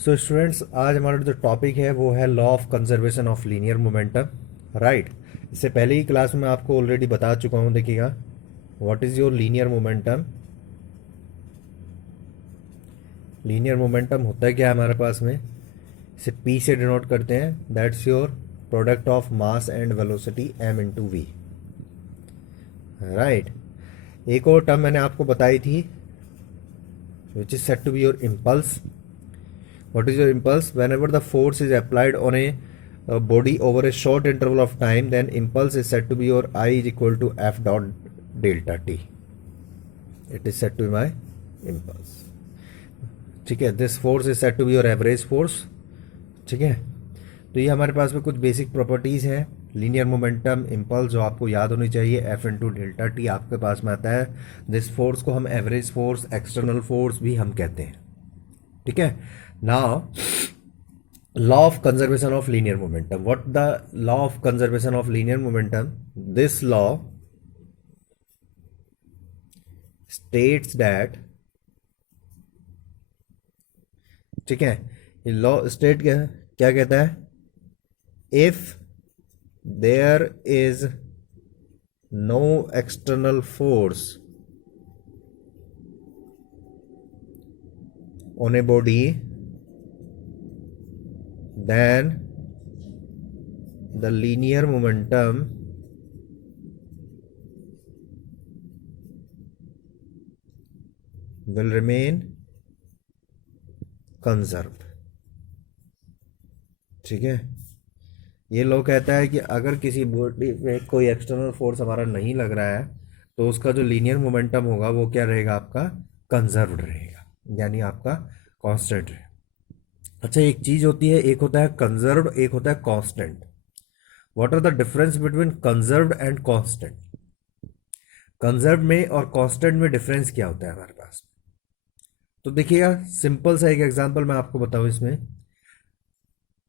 So students, आज हमारा जो टॉपिक है वो है law of conservation of linear momentum. Right. इससे पहले ही क्लास में मैं आपको ऑलरेडी बता चुका हूँ। देखिएगा, what is your linear momentum. Linear momentum होता है क्या हमारे पास में, इसे पी से डिनोट करते हैं। That's your product of mass and velocity M into V. Right. एक और टर्म मैंने आपको बताई थी, which is set to be your impulse. What is your impulse? Whenever the force is applied on a body over a short interval of time, then impulse is said to be your I is equal to F dot delta t. It is said to be my impulse. ठीक है, this force is set to be your average force. ठीक है, तो ये हमारे पास में कुछ बेसिक प्रॉपर्टीज हैं लीनियर मोमेंटम इम्पल्स जो आपको याद होनी चाहिए। एफ इंटू डेल्टा टी आपके पास में आता है। दिस फोर्स को हम एवरेज फोर्स, एक्सटर्नल फोर्स भी हम कहते हैं। ठीक है, now law of conservation of linear momentum. What the law of conservation of linear momentum? This law states that, ठीक है, ये लॉ स्टेट क्या क्या कहता है, if there is no external force on a body, then the linear momentum will remain conserved। ठीक है, ये लोग कहता है कि अगर किसी बॉडी में कोई एक्सटर्नल फोर्स हमारा नहीं लग रहा है तो उसका जो लीनियर मोमेंटम होगा वो क्या रहेगा, आपका कंजर्व्ड रहेगा, यानी आपका कांस्टेंट रहेगा। अच्छा, एक चीज होती है, एक होता है कंजर्व्ड, एक होता है constant. What are the difference between conserved and constant? Conserved में और कांस्टेंट में डिफरेंस क्या होता है हमारे पास? तो देखिएगा, सिंपल सा एक एग्जांपल मैं आपको बताऊं इसमें।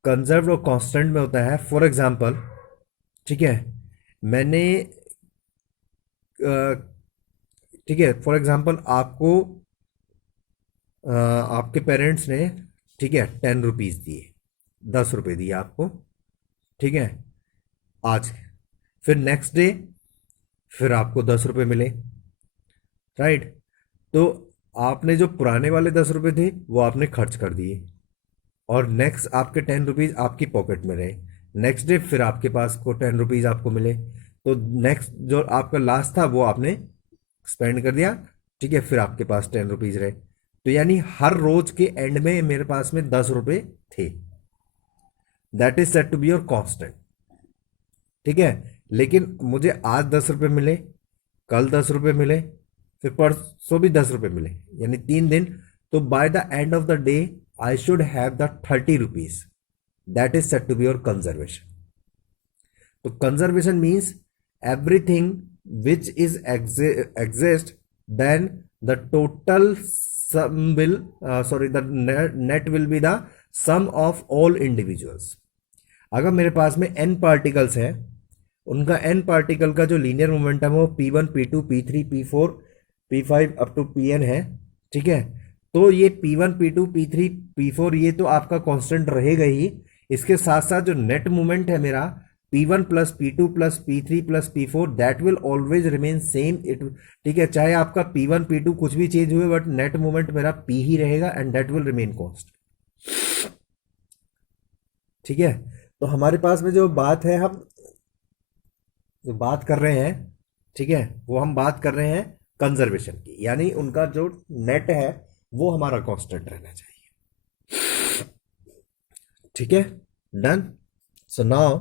कंजर्व्ड और कांस्टेंट में होता है, फॉर एग्जांपल, ठीक है, मैंने ठीक है, फॉर एग्जांपल आपको आपके पेरेंट्स ने, ठीक है, 10 रुपीज़ दिए, 10 रुपये दिए आपको। ठीक है, आज फिर नेक्स्ट डे फिर आपको 10 रुपये मिले। राइट। तो आपने जो पुराने वाले 10 रुपये थे वो आपने खर्च कर दिए और नेक्स्ट आपके 10 रुपीज़ आपकी पॉकेट में रहे। नेक्स्ट डे फिर आपके पास को 10 रुपीज़ आपको मिले, तो नेक्स्ट जो आपका लास्ट था वो आपने स्पेंड कर दिया। ठीक है, फिर आपके पास 10 रुपीज़ रहे। तो यानी हर रोज के एंड में मेरे पास में 10 रुपये थे। That is set to be your constant. ठीक है, लेकिन मुझे आज 10 रुपये मिले, कल 10 रुपये मिले, फिर परसों भी 10 रुपये मिले, यानी 3 दिन। तो by the end of the day I should have the 30 rupees. That is set to be your conservation. तो conservation means everything which is exist, then the total sum will the net will be the sum of all individuals। अगर मेरे पास में n particles हैं, उनका n particle का जो linear momentum है वो p1 p2 p3 p4 p5 up to pn है। ठीक है, तो ये p1 p2 p3 p4 ये तो आपका कांस्टेंट रहेगा ही। इसके साथ साथ जो नेट मोमेंट है मेरा P1 plus P2 plus P3 plus P4, that will always remain same. It, ठीक है, चाहे आपका P1 P2 कुछ भी चेंज हुए, बट नेट मोमेंट मेरा P ही रहेगा and that will remain constant. ठीक है, तो हमारे पास में जो बात है, हम जो बात कर रहे हैं, ठीक है, वो हम बात कर रहे हैं कंजर्वेशन की, यानी उनका जो नेट है वो हमारा कांस्टेंट रहना चाहिए। ठीक है, डन। सो नाउ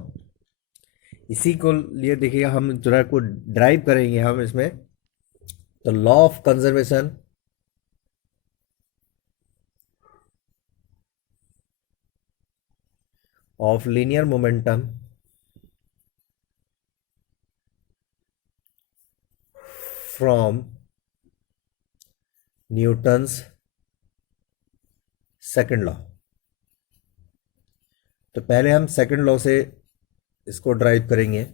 इसी को लिए देखिएगा, हम जो है को ड्राइव करेंगे हम इसमें। तो law of conservation of linear momentum from Newton's second law. तो पहले हम सेकंड लॉ से इसको ड्राइव करेंगे।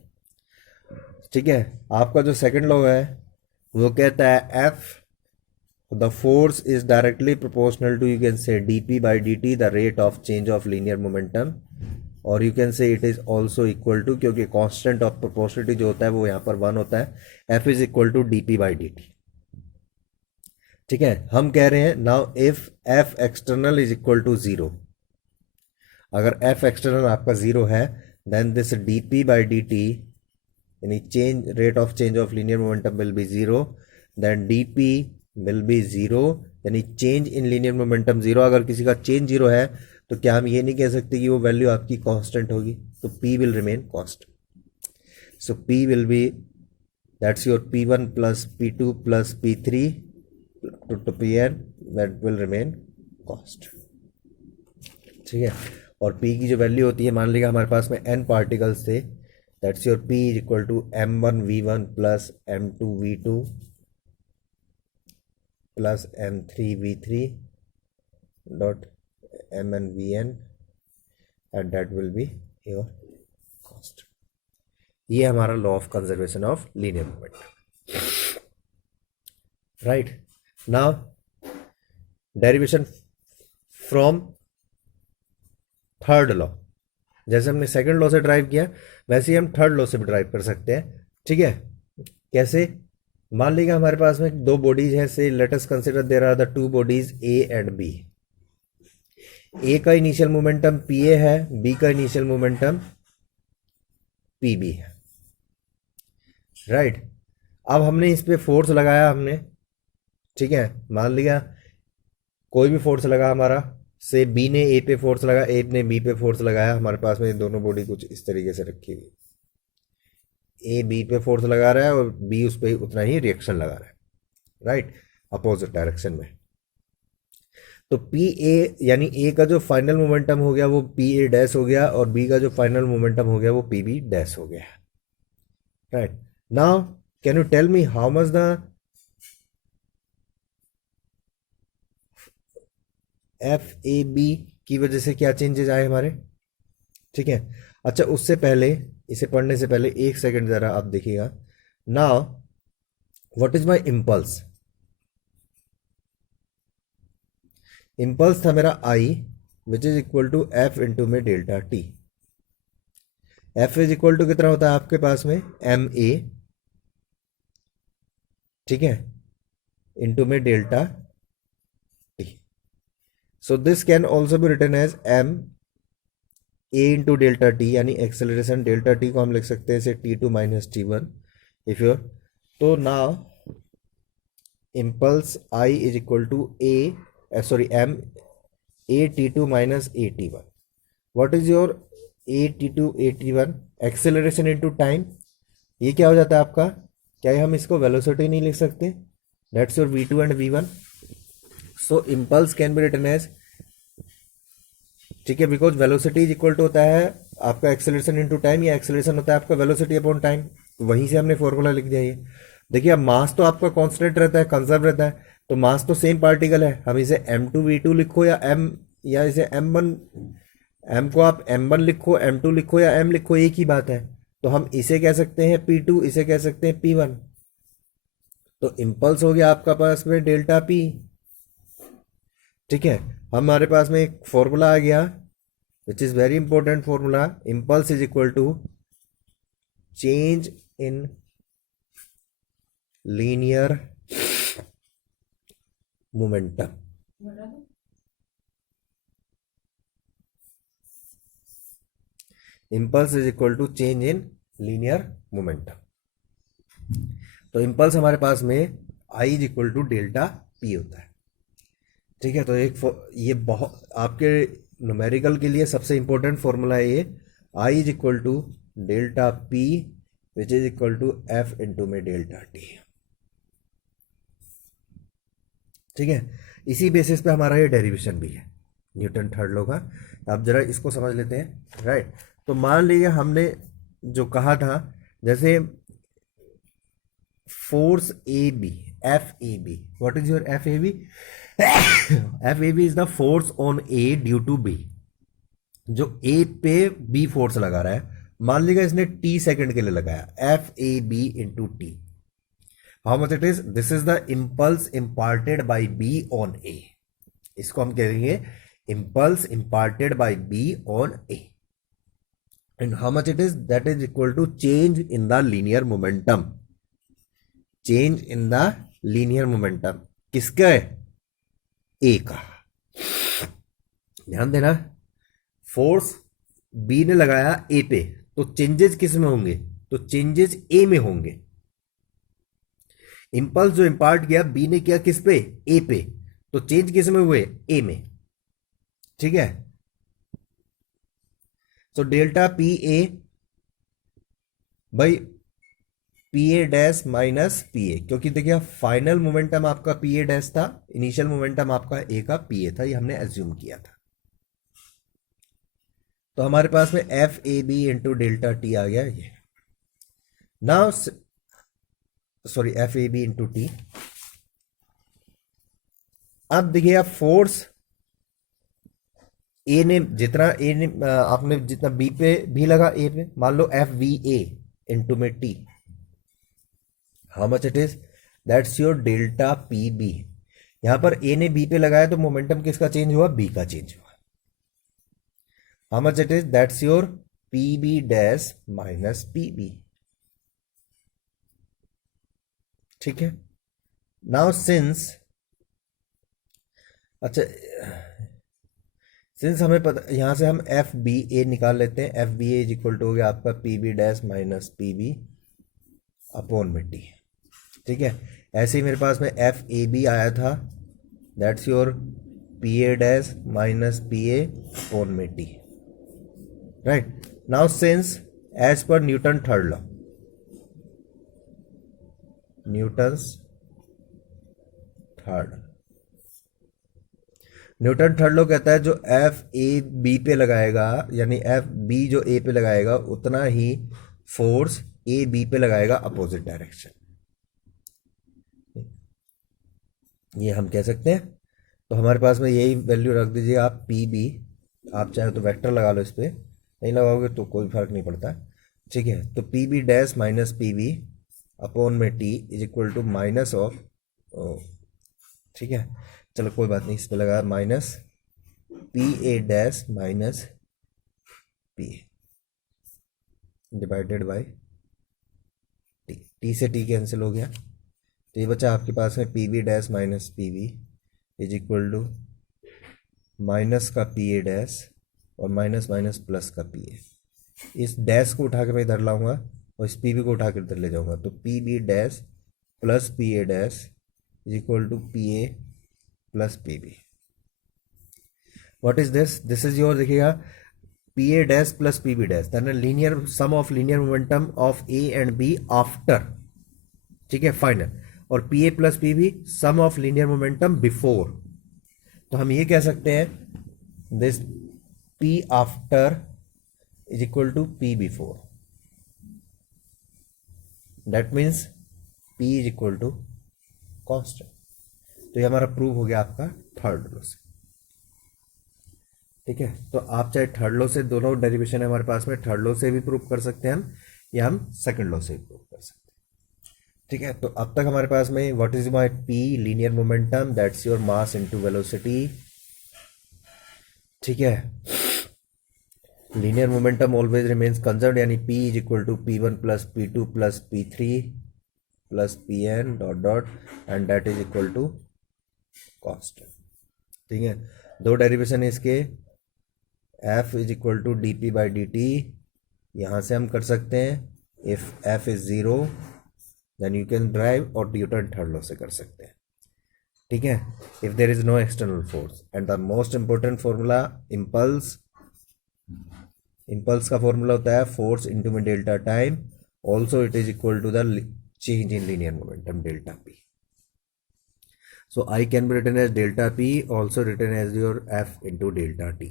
ठीक है, आपका जो सेकंड लॉ है वो कहता है F the force is directly proportional to, you can say, dp by dt, the rate of change of linear momentum, और you can say it is also equal to, क्योंकि constant of proportionality जो होता है वो यहाँ पर 1 होता है, f is equal to dp by dt. ठीक है, हम कह रहे हैं now if f external is equal to 0, अगर f external आपका 0 है, then this dp by dt यानी change rate of change of linear momentum will be 0, then dp will be 0, यानी change in linear momentum 0. अगर किसी का change 0 है तो क्या हम ये नहीं कह सकते कि वो वैल्यू आपकी कांस्टेंट होगी, तो p will remain constant. So p will be, that's your p1 plus p2 plus p3 to pn, that will remain constant. ठीक है, और p की जो वैल्यू होती है, मान लीजिए हमारे पास में n पार्टिकल्स थे, that's your p is equal to m1 v1 plus m2 v2 plus m3 v3 dot mn vn, and that will be your cost. ये हमारा law of conservation of linear momentum. Right, now derivation from third law. जैसे हमने second law से drive किया, वैसे ही हम third law से भी ड्राइव कर सकते हैं. ठीक है, कैसे? मान लीजिए हमारे पास में दो बॉडीज हैं, say let us consider there are the two bodies A and B. A का इनिशियल मोमेंटम पी ए है, बी का इनिशियल मोमेंटम पी बी है. राइट, अब हमने इस पे फोर्स लगाया हमने. ठीक है, मान लिया कोई भी फोर्स लगा हमारा, से बी ने ए पे फोर्स लगा, ए ने बी पे फोर्स लगाया. हमारे पास में दोनों बॉडी कुछ इस तरीके से रखी हुई, ए बी पे फोर्स लगा रहा है और बी उस पर उतना ही रिएक्शन लगा रहा है. राइट, अपोजिट डायरेक्शन में. तो पी ए यानी ए का जो फाइनल मोमेंटम हो गया वो पी ए डैश हो गया, और बी का जो फाइनल मोमेंटम हो गया वो पी बी डैश हो गया. Right, now can you tell me how much the F A B की वजह से क्या चेंजेस आए हमारे? ठीक है, अच्छा उससे पहले, इसे पढ़ने से पहले एक सेकंड जरा आप देखिएगा. Now what is my impulse? Impulse था मेरा I, which is equal to F into में delta T. F is equal to कितना होता है आपके पास में? M A. ठीक है, इंटू में delta T. So this can also be written as M A into delta T, यानी एक्सेलरेशन डेल्टा टी को हम लिख सकते हैं T two minus T one if your. तो now impulse I is equal to M A T two minus A T one. What is your A T two A T one? Acceleration into time. ये क्या हो जाता है आपका? क्या हम इसको वेलोसिटी नहीं लिख सकते? That's your V two and V one. So impulse can be written as, ठीक है, because velocity is equal to होता है आपका एक्सेलरेशन इनटू टाइम, या एक्सेलरेशन होता है आपका वेलोसिटी अपॉन टाइम. वहीं से हमने फॉर्मूला लिख दिया. ये देखिए, अब मास तो आपका कांस्टेंट रहता है, कंजर्व रहता है, तो मास तो सेम पार्टिकल है. हम इसे m2v2 लिखो या इसे m1, m को आप m1 लिखो, m2 लिखो या m लिखो, एक ही बात है. तो हम इसे कह सकते हैं p2, इसे कह सकते हैं p1. तो इम्पल्स हो गया आपका पास में डेल्टा p. ठीक है, हमारे पास में एक फॉर्मूला आ गया which is very important formula. Impulse is equal to change in linear momentum. Impulse is equal to change in linear momentum. तो इम्पल्स हमारे पास में I is equal to delta P होता है. ठीक है, तो ये बहुत आपके न्यूमेरिकल के लिए सबसे इंपॉर्टेंट फॉर्मूला है ये. I is equal to delta P which is equal to F into में डेल्टा टी. ठीक है, इसी बेसिस पे हमारा ये डेरिवेशन भी है न्यूटन थर्ड लॉ का. आप जरा इसको समझ लेते हैं. राइट, तो मान लीजिए हमने जो कहा था, जैसे force A B, F A B. What is your F A B? F A B is the force on A due to B. जो ए पे बी फोर्स लगा रहा है, मान लीजिए इसने टी सेकंड के लिए लगाया, F A B into T. How much it is, this is the impulse imparted by B on A, इसको हम कहेंगे impulse imparted by B on A, and how much it is, that is equal to change in the linear momentum, change in the linear momentum किसका है, ए का। ध्यान देना, force B ने लगाया ए पे, तो चेंजेस किस में होंगे, तो चेंजेस ए में होंगे। इंपल्स जो इंपार्ट किया बी ने किया किस पे, ए पे, तो चेंज किस में हुए, ए में। ठीक है, तो डेल्टा पी ए भाई P A dash minus P ए, क्योंकि देखिए फाइनल मोमेंटम आपका पी ए डैश था, इनिशियल मोमेंटम आपका ए का पी ए था, ये हमने एज्यूम किया था। तो हमारे पास में F A B into delta T आ गया ये। Now sorry F A B into T. अब देखिए आप फोर्स ए ने जितना ए ने आपने जितना बी पे भी लगा ए पे, मान लो एफ वी ए इंटू में T, how much it is, that's your delta P B. यहां पर ए ने बी पे लगाया तो मोमेंटम किसका चेंज हुआ, बी का चेंज हुआ। How much it is, that's your P B dash minus P B. ठीक है, नाउ सिंस, अच्छा सिंस हमें पता, यहां से हम एफ बी ए निकाल लेते हैं, F B A is equal to हो गया आपका P B dash minus P B upon में टी। ठीक है, ऐसे ही मेरे पास में एफ ए बी आया था, that's your P A dash minus P A upon में T. Right, now since as per Newton third law, Newton's third law कहता है जो एफ ए बी पे लगाएगा, यानी एफ बी जो ए पे लगाएगा उतना ही फोर्स ए बी पे लगाएगा अपोजिट डायरेक्शन। ये हम कह सकते हैं। तो हमारे पास में यही वैल्यू रख दीजिए आप, पी बी, आप चाहे तो वेक्टर लगा लो इस पर, नहीं लगाओगे तो कोई फर्क नहीं पड़ता है। ठीक है, तो P B dash minus P B upon में T is equal to minus of, ठीक है चलो कोई बात नहीं, इस पर लगा minus P A dash minus P A divided by T, T से टी कैंसिल हो गया, तो ये बचा आपके पास में P B dash minus P B is equal to minus का पी ए डैश और माइनस माइनस प्लस का पी ए। इस डैश को उठा के मैं इधर लाऊंगा और इस पी बी को उठा के इधर ले जाऊंगा, तो P B dash plus P A dash is equal to P A plus P B. What is this, this is your, देखिएगा P A dash plus P B dash, then linear sum of linear momentum of A and B after, ठीक है final, और P A plus P B sum of linear momentum before. तो हम ये कह सकते हैं this P after is equal to P before, that means P is equal to constant. तो ये हमारा प्रूव हो गया आपका थर्ड लॉ से। ठीक है, तो आप चाहे थर्ड लॉ से, दोनों डेरिवेशन है हमारे पास में, थर्ड लॉ से भी प्रूव कर सकते हैं हम, या हम सेकंड लॉ से भी प्रूव कर सकते हैं। ठीक है, तो अब तक हमारे पास में what is my P, linear momentum, that's your mass into velocity. ठीक है, linear momentum always remains conserved, यानी P is equal to P one plus P two plus P three plus P N dot dot and that is equal to constant. ठीक है, दो derivation है इसके, F is equal to D P by D T, यहाँ से हम कर सकते हैं, if F is zero then you can derive, और न्यूटन थर्ड लॉ से कर सकते हैं। ठीक है, if there is no external force, and the most important formula impulse, impulse का फॉर्मूला होता है फोर्स इंटू में delta time, also it is equal to the change in linear momentum delta P. So I can be written as delta P, also written as your F into delta T.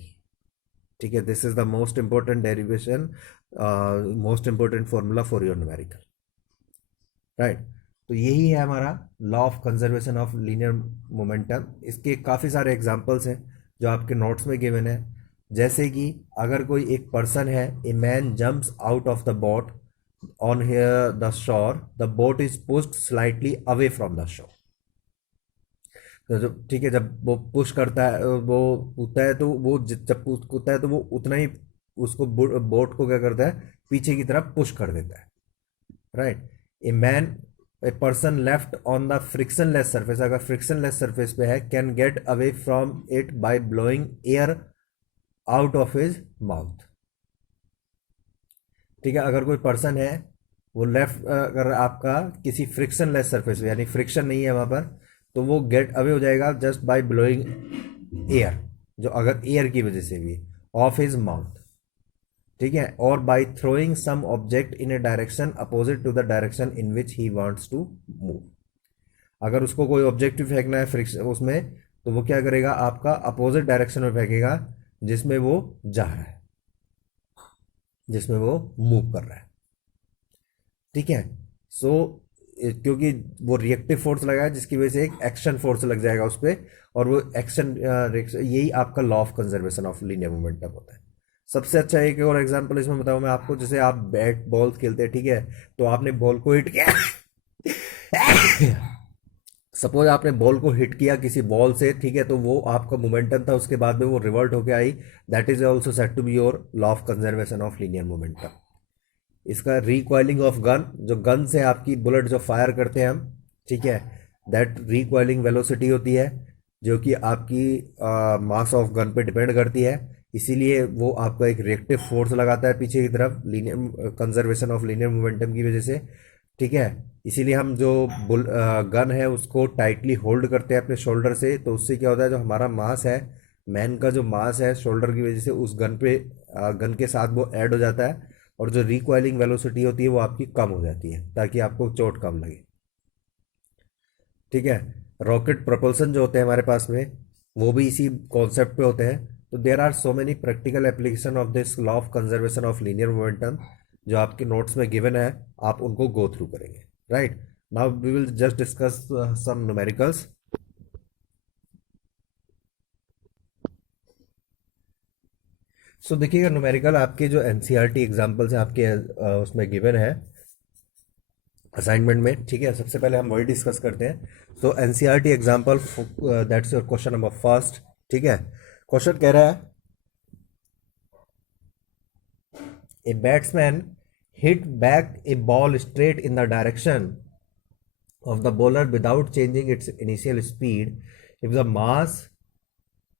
ठीक है, this is the most important derivation, most important formula for your numerical. Right? तो यही है हमारा law of conservation of linear momentum. इसके काफ़ी सारे examples हैं जो आपके नोट्स में गिवन है, जैसे कि अगर कोई एक पर्सन है, a man jumps out of the boat on here the shore, the boat is pushed slightly away from the shore. तो जब ठीक है, जब वो पुश करता है, वो कूदता है, तो वो जब कूदता है तो वो उतना ही उसको बोट को क्या करता है, पीछे की तरफ पुश कर देता है, right. A person left on the frictionless surface, अगर फ्रिक्शनलेस सरफेस पे है, can get away from it by blowing air out of his mouth. ठीक है, अगर कोई पर्सन है वो लेफ्ट, अगर आपका किसी फ्रिक्शनलेस सरफेस पे, यानी फ्रिक्शन नहीं है वहां पर, तो वो गेट अवे हो जाएगा जस्ट बाय ब्लोइंग एयर, जो अगर एयर की वजह से भी, ऑफ हिज माउथ. ठीक है, और by throwing some object in a direction opposite to the direction in which he wants to move. अगर उसको कोई ऑब्जेक्ट भी फेंकना है फ्रिक्शन उसमें, तो वो क्या करेगा, आपका अपोजिट डायरेक्शन में फेंकेगा जिसमें वो जा रहा है, जिसमें वो मूव कर रहा है. ठीक है. सो क्योंकि वो रिएक्टिव फोर्स लगा है, जिसकी वजह से एक एक्शन फोर्स लग जाएगा उस पर, और वो एक्शन, यही आपका law of conservation of linear momentum होता है. सबसे अच्छा एक और एग्जांपल इसमें बताऊं मैं आपको, जैसे आप बैट बॉल खेलते हैं, ठीक है, तो आपने बॉल को हिट किया. सपोज आपने बॉल को हिट किया किसी बॉल से, ठीक है, तो वो आपका मोमेंटम था, उसके बाद में वो रिवर्ट होके आई. That is also set to be your law of conservation of linear momentum. इसका रिकॉइलिंग ऑफ गन, जो गन से आपकी बुलेट जो फायर करते हैं हम, ठीक है, दैट रिकॉइलिंग वेलोसिटी होती है, जो कि आपकी मास ऑफ गन पे डिपेंड करती है. इसीलिए वो आपका एक रिएक्टिव फोर्स लगाता है पीछे की तरफ, linear conservation of linear momentum की वजह से. ठीक है, इसीलिए हम जो गन है उसको टाइटली होल्ड करते हैं अपने शोल्डर से, तो उससे क्या होता है, जो हमारा मास है, मैन का जो मास है, शोल्डर की वजह से उस गन पे, गन के साथ वो ऐड हो जाता है, और जो रिकॉइलिंग वेलोसिटी होती है वो आपकी कम हो जाती है, ताकि आपको चोट कम लगे. ठीक है. रॉकेट प्रोपल्सन जो होते हैं हमारे पास में, वो भी इसी कॉन्सेप्ट पे होते हैं. तो there are so many practical application of this law of conservation of linear momentum, जो आपके नोट्स में गिवन है, आप उनको गो थ्रू करेंगे. Right. Now we will just discuss some numericals. So देखिएगा, न्यूमेरिकल आपके जो एनसीईआरटी एग्जाम्पल्स हैं आपके उसमें गिवन है असाइनमेंट में. ठीक है, सबसे पहले हम वही डिस्कस करते हैं. तो NCERT example, that's your question number first. ठीक है, क्वेश्चन कह रहा है, a batsman hit back A ball straight in the direction of the bowler without changing its initial speed if the mass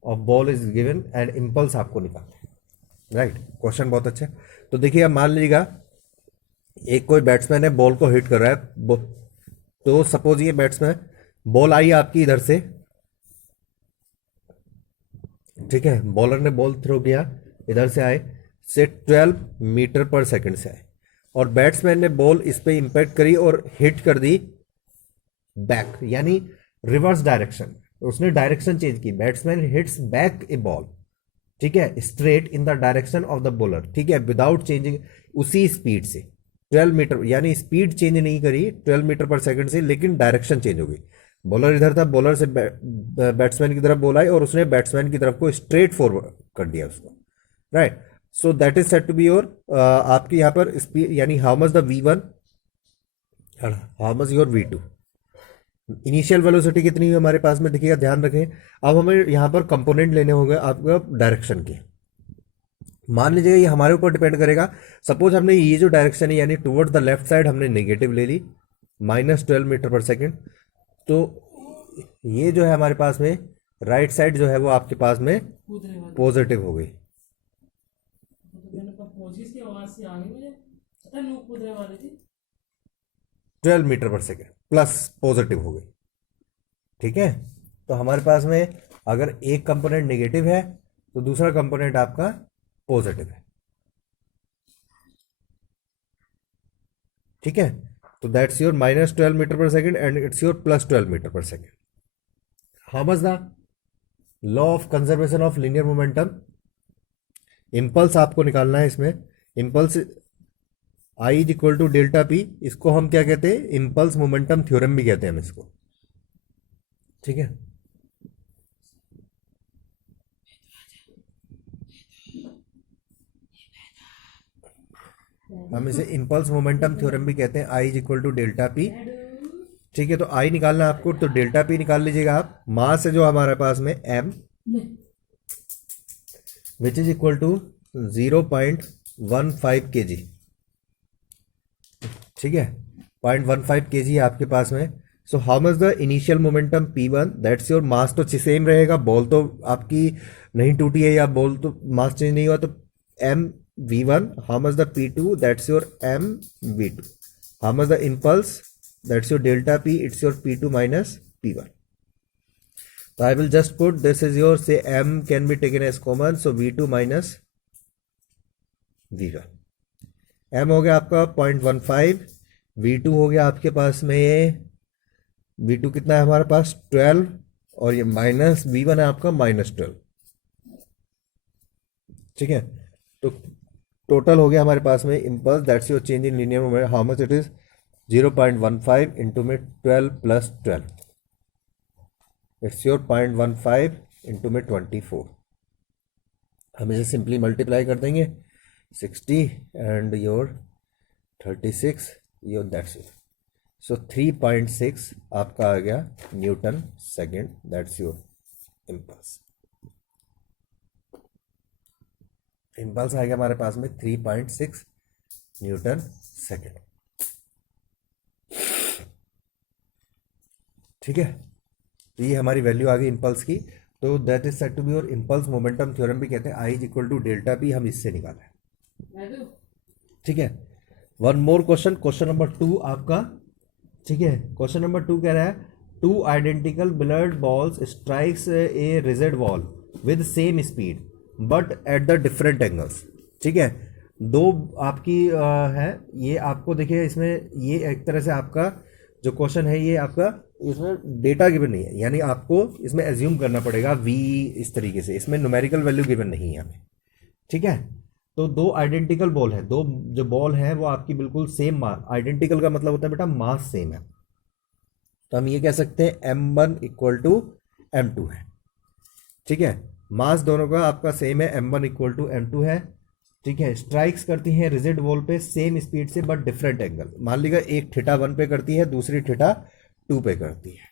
of ball is given and impulse आपको निकालना है. Right, question बहुत अच्छा है. तो देखिए, अब मान लीजिएगा एक कोई बैट्समैन है, बॉल को हिट कर रहा है. तो सपोज ये बैट्समैन, बॉल आई आपकी इधर से, ठीक है, बॉलर ने बॉल थ्रो किया, इधर से आए, से 12 मीटर पर सेकंड से आए, और बैट्समैन ने बॉल इस पे इंपैक्ट करी और हिट कर दी बैक, यानी रिवर्स डायरेक्शन. उसने डायरेक्शन चेंज की. बैट्समैन हिट्स बैक ए बॉल, ठीक है, straight in the direction of the bowler, ठीक है, विदाउट चेंजिंग, उसी स्पीड से 12 मीटर, यानी स्पीड चेंज नहीं करी 12 मीटर पर सेकंड से, लेकिन डायरेक्शन चेंज हो गई. बॉलर इधर था, बॉलर से बैट्समैन की तरफ बॉल आई, और उसने बैट्समैन की तरफ को स्ट्रेट फॉरवर्ड कर दिया उसको. Right. So that is set to be your, आपकी यहां पर स्पीड, यानी how much the V1, how much your V2. Initial velocity कितनी है हमारे पास में, देखिएगा, ध्यान रखें. अब हमें यहाँ पर कंपोनेंट लेने होंगे आपका डायरेक्शन के. मान लीजिए ये हमारे ऊपर डिपेंड करेगा. सपोज हमने ये जो डायरेक्शन है, यानी टुवर्ड द लेफ्ट साइड, हमने नेगेटिव ले ली, -12 मीटर पर सेकेंड. तो ये जो है हमारे पास में राइट साइड जो है वो आपके पास में पॉजिटिव हो गई. Twelve metre per second plus positive हो गई. ठीक है, तो हमारे पास में अगर एक कंपोनेंट नेगेटिव है तो दूसरा कंपोनेंट आपका पॉजिटिव है. ठीक है, तो that's your -12 meter per second and it's your +12 meter per second. How much the law of conservation of linear momentum. Impulse आपको निकालना है इसमें. Impulse I is equal to delta P. इसको हम क्या कहते हैं, इंपल्स मोमेंटम थ्योरम भी कहते हैं हम इसको. ठीक है, हम इसे इम्पल्स मोमेंटम थ्योरम भी कहते हैं। I is equal to delta P. ठीक है, तो आई निकालना है आपको, तो डेल्टा पी निकाल लीजिएगा आप। मास है जो हमारे पास में M, which is equal to 0.15 kg। ठीक है, 0.15 kg है आपके पास में। So how much the initial momentum P1, that's your मास तो सेम रहेगा, बॉल तो आपकी नहीं टूटी है या बॉल तो मास चेंज नहीं हुआ, तो M V1। How much the P2, that's your M V2। How much the impulse, that's your delta P, it's your P2 minus P1. So I will just put this is your, say M can be taken as common, so V2 minus V1। M हो गया आपका 0.15, V2 हो गया आपके पास में ये, V2 कितना है हमारे पास 12, और ये माइनस V1 है आपका -12। ठीक है, तो टोटल हो गया हमारे पास में impulse, that's your change in linear moment. How much it is 0.15 into में 12 प्लस 12, इट्स योर 0.15 इंटू में 24। हम इसे सिंपली मल्टीप्लाई कर देंगे, 60 and your 36, your that's it. So 3.6 आपका आ गया newton second, that's your impulse. Impulse आ गया हमारे पास में 3.6 न्यूटन सेकेंड। ठीक है, तो ये हमारी वैल्यू आ गई इम्पल्स की। तो that is said to be your impulse momentum theorem भी कहते हैं। I is equal to delta P, हम इससे निकाला है। ठीक है, one more question, question number 2 आपका। ठीक है, क्वेश्चन नंबर 2 कह रहा है, two identical billiard balls strikes a rigid wall with same speed but at the different angles. ठीक है, दो आपकी है ये, आपको देखिए इसमें ये एक तरह से आपका जो क्वेश्चन है ये आपका इसमें डेटा गिवन नहीं है, यानी आपको इसमें एज्यूम करना पड़ेगा v इस तरीके से, इसमें न्यूमेरिकल वैल्यू गिवन नहीं है हमें। ठीक है, तो दो आइडेंटिकल बॉल है, दो जो बॉल है वो आपकी बिल्कुल सेम मास, आइडेंटिकल का मतलब होता है बेटा मास सेम है, तो हम ये कह सकते हैं m1 इक्वल टू m2 है। ठीक है, मास दोनों का आपका सेम है, m1 इक्वल टू m2 है। ठीक है, स्ट्राइक्स करती हैं रिजिड वॉल पे सेम स्पीड से बट डिफरेंट एंगल। मान लीजिए एक θ1 पे करती है, दूसरी θ2 पे करती है।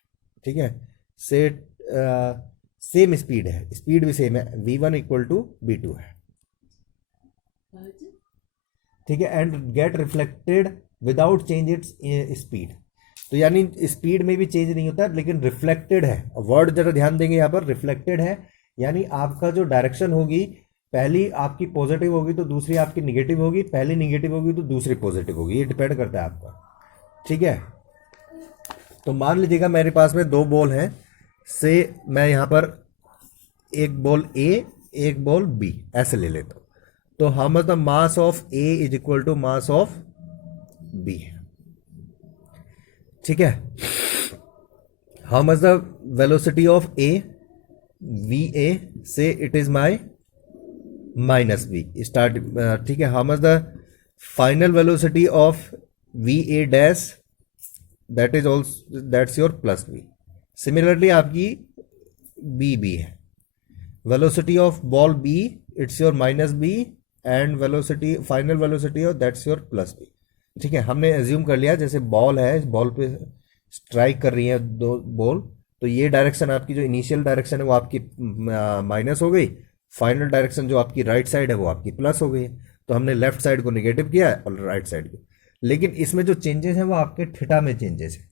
ठीक है, से सेम स्पीड है, स्पीड भी सेम है, v1 इक्वल टू v2 है। ठीक है, and gate reflected without change its speed. तो यानी स्पीड में भी चेंज नहीं होता लेकिन रिफ्लेक्टेड है, वर्ड जरा ध्यान देंगे यहाँ पर, रिफ्लेक्टेड है यानी आपका जो डायरेक्शन होगी, पहली आपकी पॉजिटिव होगी तो दूसरी आपकी निगेटिव होगी, पहली निगेटिव होगी तो दूसरी पॉजिटिव होगी, ये डिपेंड करता है आपका। ठीक है, तो मान लीजिएगा मेरे पास में दो बॉल हैं, से मैं यहाँ पर एक बॉल A एक बॉल B ऐसे ले लेता हूँ, तो how much the mass of A is equal to mass of B। ठीक है, how much the velocity of A, VA से it is my minus B start. ठीक है, how much the final velocity of VA dash, that is also that's your plus B. Similarly आपकी BB है, velocity of ball B it's your minus B and velocity final velocity of that's your plus B. ठीक है, हमने assume कर लिया जैसे ball है, इस बॉल पे स्ट्राइक कर रही है दो बॉल, तो ये डायरेक्शन आपकी जो इनिशियल डायरेक्शन है वो आपकी माइनस हो गई, फाइनल डायरेक्शन जो आपकी राइट साइड है वो आपकी प्लस हो गई। तो हमने लेफ्ट साइड को निगेटिव किया है और राइट साइड को, लेकिन इसमें जो चेंजेस हैं वो आपके थीटा में चेंजेस है,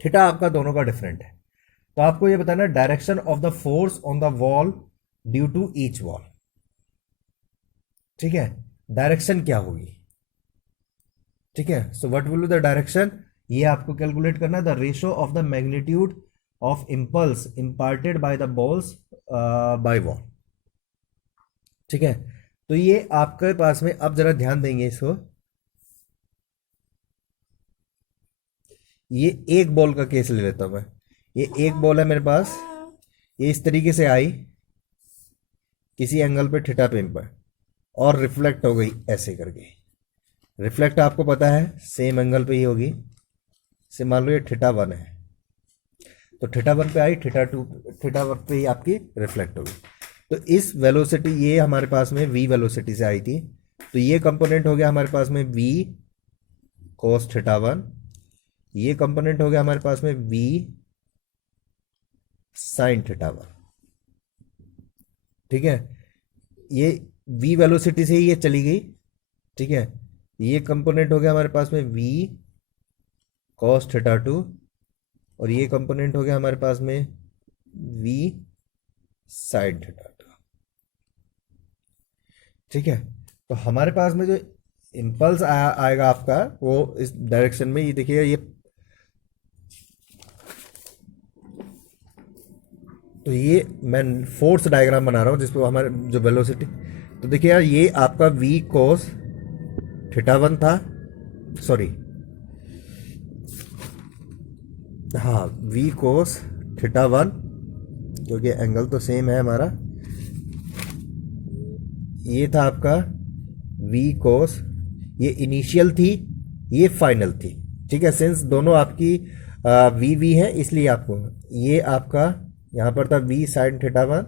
थीटा आपका दोनों का डिफरेंट है। तो आपको ये बताना direction of the force on the wall due to each wall. ठीक है, डायरेक्शन क्या होगी। ठीक है, so what will be the direction, ये आपको कैलकुलेट करना है, the ratio of the magnitude of impulse imparted by the balls by wall. ठीक है, तो ये आपके पास में, अब जरा ध्यान देंगे इसको, ये एक बॉल का केस ले लेता हूं मैं, ये एक बॉल है मेरे पास, ये इस तरीके से आई किसी एंगल पे थीटा पे पर और रिफ्लेक्ट हो गई ऐसे करके। रिफ्लेक्ट आपको पता है सेम एंगल पे ही होगी, से मान लो ये θ1 है, तो θ1 पे आई, θ1 पे ही आपकी रिफ्लेक्ट होगी। तो इस वेलोसिटी, ये हमारे पास में v वेलोसिटी से आई थी, तो ये कंपोनेंट हो गया हमारे पास में v cos थीटा 1, ये कंपोनेंट हो गया हमारे पास में v sin थीटा 1। ठीक है, ये v वेलोसिटी से ही ये चली गई। ठीक है, ये कंपोनेंट हो गया हमारे पास में v cos थीटा 2, और ये कंपोनेंट हो गया हमारे पास में v sin थीटा 2। ठीक है, तो हमारे पास में जो इम्पल्स आएगा आपका वो इस डायरेक्शन में, ये देखिएगा, ये तो ये मैं फोर्स डायग्राम बना रहा हूँ जिसपे हमारे जो वेलोसिटी, तो देखिए यार ये आपका v cos थीटा 1 था, सॉरी हाँ v cos थीटा 1, क्योंकि एंगल तो सेम है हमारा। ये था आपका v cos, ये इनिशियल थी, ये फाइनल थी। ठीक है, सिंस दोनों आपकी v है, इसलिए आपको ये आपका यहाँ पर था v sin थीटा 1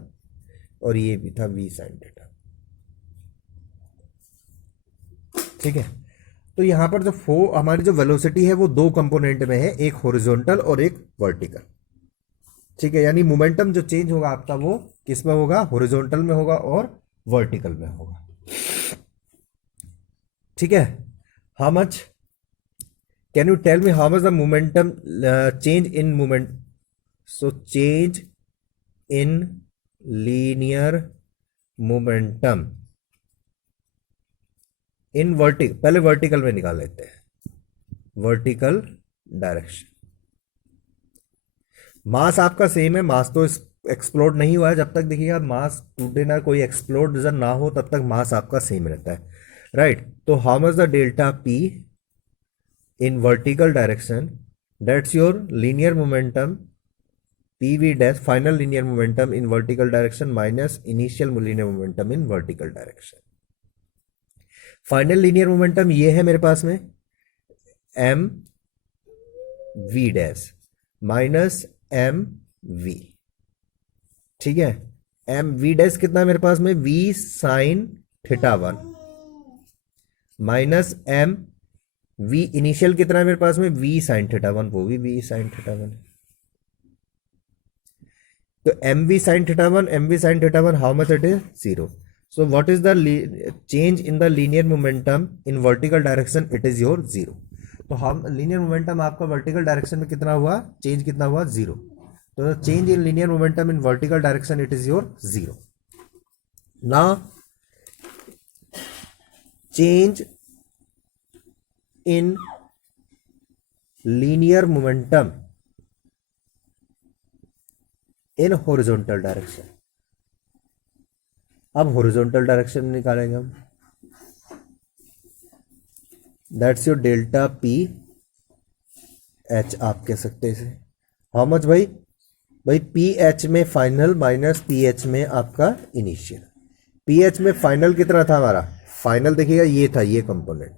और ये भी था v sin थीटा। ठीक है, तो यहाँ पर जो हमारी जो वेलोसिटी है वो दो कंपोनेंट में है, एक हॉरिजॉन्टल और एक वर्टिकल। ठीक है, यानी मोमेंटम जो चेंज होगा आपका वो किस में होगा, हॉरिजॉन्टल में होगा और वर्टिकल में होगा। ठीक है, how much, can you tell me how much the momentum change in moment, so change in linear momentum in vertical, पहले वर्टिकल में निकाल लेते हैं, वर्टिकल डायरेक्शन। मास आपका सेम है, मास तो एक्सप्लोड नहीं हुआ है, जब तक देखिएगा मास टूटे ना, कोई एक्सप्लोजन ना हो, तब तक मास आपका सेम रहता है, राइट। तो how much the delta P in vertical direction, that's your linear momentum P V dash, final linear momentum in vertical direction minus initial linear momentum in vertical direction. Final linear momentum ये है मेरे पास में M V dash minus M V. ठीक है, M V dash कितना है मेरे पास में, V sine theta 1 minus M V initial कितना है मेरे पास में, वी साइन थीटा 1, वो भी वी साइन थीटा 1 है। तो M V sine theta 1, M V sine theta 1, how much it is, 0। So what is the change in the linear momentum in vertical direction? It is your 0. तो हम linear momentum आपका vertical direction में कितना हुआ, change कितना हुआ, 0। तो change in linear momentum in vertical direction, it is your 0. Now change in linear momentum in horizontal direction, अब हॉरिजॉन्टल डायरेक्शन निकालेंगे हम, that's your delta P H, आप कह सकते हैं इसे। हाउ मच भाई, भाई पी एच में फाइनल माइनस पी एच में आपका इनिशियल। पी एच में फाइनल कितना था हमारा, फाइनल देखिएगा ये था, ये कंपोनेंट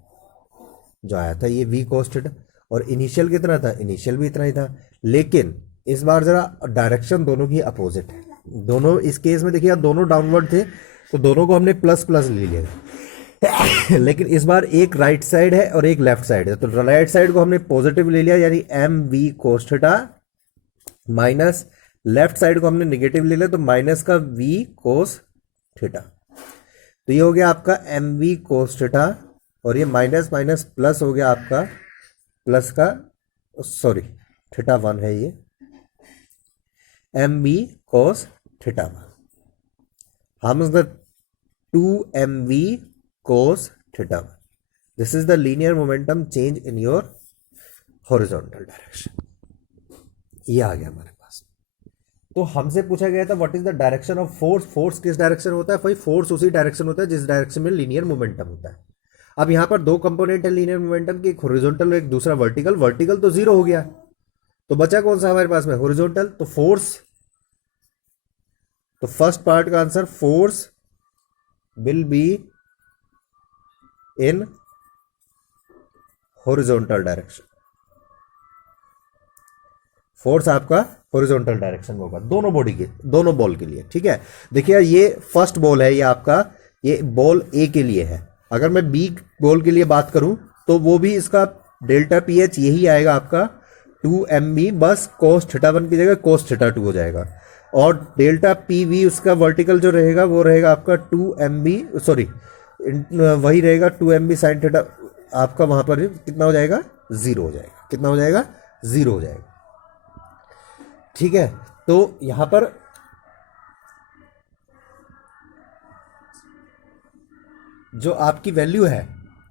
जो आया था ये वी cos थीटा, और इनिशियल कितना था, इनिशियल भी इतना ही था। लेकिन इस बार जरा डायरेक्शन दोनों की अपोजिट है, दोनों इस केस में देखिए दोनों डाउनवर्ड थे, तो दोनों को हमने प्लस प्लस ले लिया लेकिन इस बार एक राइट साइड है और एक लेफ्ट साइड है, तो राइट साइड को हमने पॉजिटिव ले लिया, यानी M V cos theta, minus left side को हमने नेगेटिव ले लिया, तो माइनस का वी cos थीटा। तो ये हो गया आपका एम वी cos थीटा, और ये माइनस माइनस प्लस हो गया आपका प्लस का, सॉरी थीटा 1 है ये, M V cos theta 1, how much the 2mv cos theta 1, this is the linear momentum change in your horizontal direction। ये आ गया हमारे पास। तो हमसे पूछा गया था what is the direction of force, force किस डायरेक्शन होता है भाई, फोर्स उसी डायरेक्शन होता है जिस डायरेक्शन में लीनियर मोमेंटम होता है। अब यहाँ पर दो कंपोनेंट है लीनियर मोमेंटम की, एक हॉरिजॉन्टल और एक दूसरा वर्टिकल, वर्टिकल तो 0 हो गया, तो बचा कौन सा हमारे पास में, हॉरिजॉन्टल। तो फोर्स, तो फर्स्ट पार्ट का answer force will be in horizontal direction, force आपका हॉरिजॉन्टल डायरेक्शन में होगा दोनों बॉडी के, दोनों बॉल के लिए। ठीक है, देखिए ये फर्स्ट बॉल है, ये आपका ये बॉल ए के लिए है, अगर मैं बी बॉल के लिए बात करूं तो वो भी इसका डेल्टा पी एच यही आएगा आपका 2 MB, बस कोस थीटा 1 की जगह कोस थीटा 2 हो जाएगा। और डेल्टा पी वी उसका वर्टिकल जो रहेगा वो रहेगा आपका 2 MB, सॉरी वही रहेगा 2 MB साइन थीटा, आपका वहां पर कितना हो जाएगा, 0 हो जाएगा। कितना हो जाएगा, 0 हो जाएगा। ठीक है, तो यहां पर जो आपकी वैल्यू है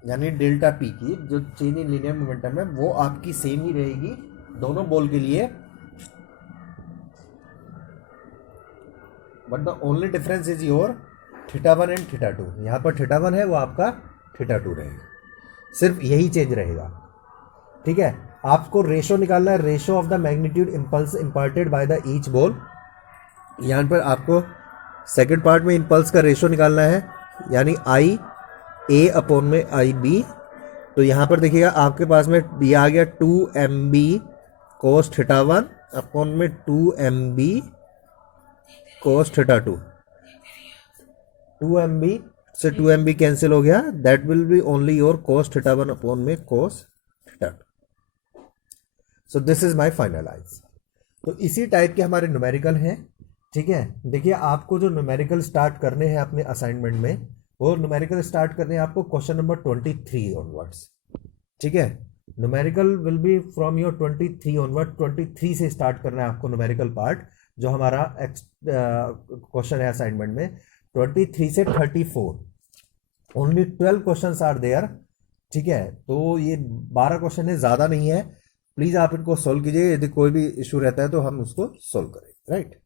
यानी डेल्टा पी की, जो चेंज इन लीनियर मोमेंटम है, वो आपकी सेम ही रहेगी दोनों बॉल के लिए, but the only difference is your theta 1 and theta 2। यहां पर थीटा 1 है, वो आपका थीटा 2 रहेगा, सिर्फ यही चेंज रहेगा। ठीक है, आपको रेशो निकालना है, ratio of the magnitude impulse imparted by the each ball. यहां पर आपको सेकंड पार्ट में इंपल्स का रेशो निकालना है, यानी आई ए अपॉन में आई बी। तो यहां पर देखिएगा आपके पास में ये आ गया 2 MB कोस थीटा 1 अपॉन में 2 MB कोस थीटा 2। 2 MB से 2 MB कैंसिल हो गया, that will be only your cos theta 1 upon में cos theta 2। So this is my final answer. तो इसी टाइप के हमारे न्यूमेरिकल हैं। ठीक है, देखिए आपको जो न्यूमेरिकल स्टार्ट करने हैं अपने असाइनमेंट में, वो न्यूमेरिकल स्टार्ट करने हैं आपको क्वेश्चन नंबर 23 ऑनवर्ड्स। ठीक है, numerical will be from your 23 onward. 23 से स्टार्ट करना है आपको न्यूमेरिकल पार्ट, जो हमारा क्वेश्चन है असाइनमेंट में। 23 से 34 ओनली 12 क्वेश्चन आर देयर। ठीक है, तो ये 12 क्वेश्चन है, ज़्यादा नहीं है। प्लीज़ आप इनको सोल्व कीजिए, यदि कोई भी इशू रहता है तो हम उसको सोल्व करें। राइट।